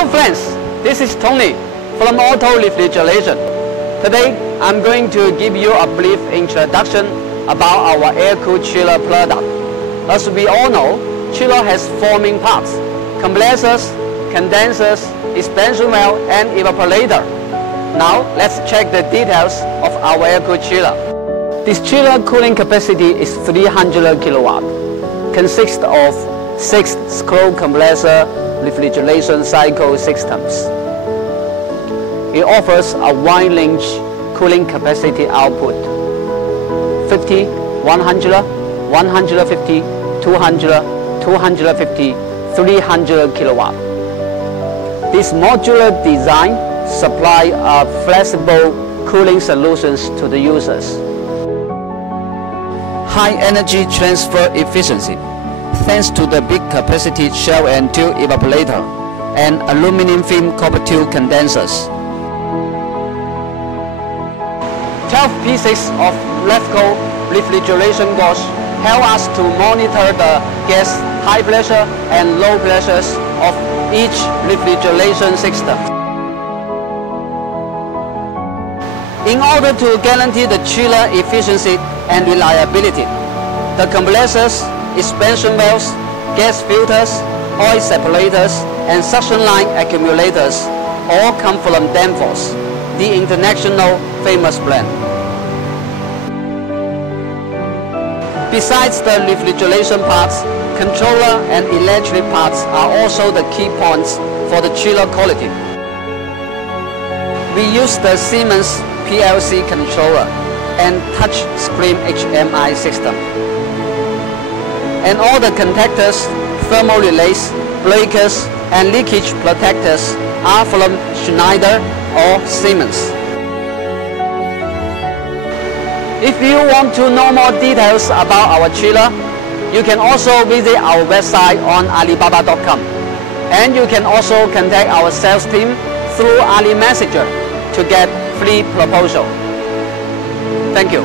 Hello friends, this is Tony from Auto Refrigeration. Today I'm going to give you a brief introduction about our air-cooled chiller product. As we all know, chiller has four main parts: compressors, condensers, expansion valve and evaporator. Now let's check the details of our air-cooled chiller. This chiller cooling capacity is 300 kilowatt, consists of 6 scroll compressor refrigeration cycle systems. It offers a wide range cooling capacity output: 50, 100, 150, 200, 250, 300 kilowatt. This modular design supplies flexible cooling solutions to the users. High energy transfer efficiency, thanks to the big capacity shell and tube evaporator and aluminum film copper tube condensers. 12 pieces of electrical refrigeration gauge help us to monitor the gas high pressure and low pressures of each refrigeration system. In order to guarantee the chiller efficiency and reliability, the compressors, expansion valves, gas filters, oil separators, and suction line accumulators all come from Danfoss, the international famous brand. Besides the refrigeration parts, controller and electric parts are also the key points for the chiller quality. We use the Siemens PLC controller and touch screen HMI system. And all the contactors, thermal relays, breakers, and leakage protectors are from Schneider or Siemens. If you want to know more details about our chiller, you can also visit our website on Alibaba.com. And you can also contact our sales team through Ali Messenger to get free proposal. Thank you.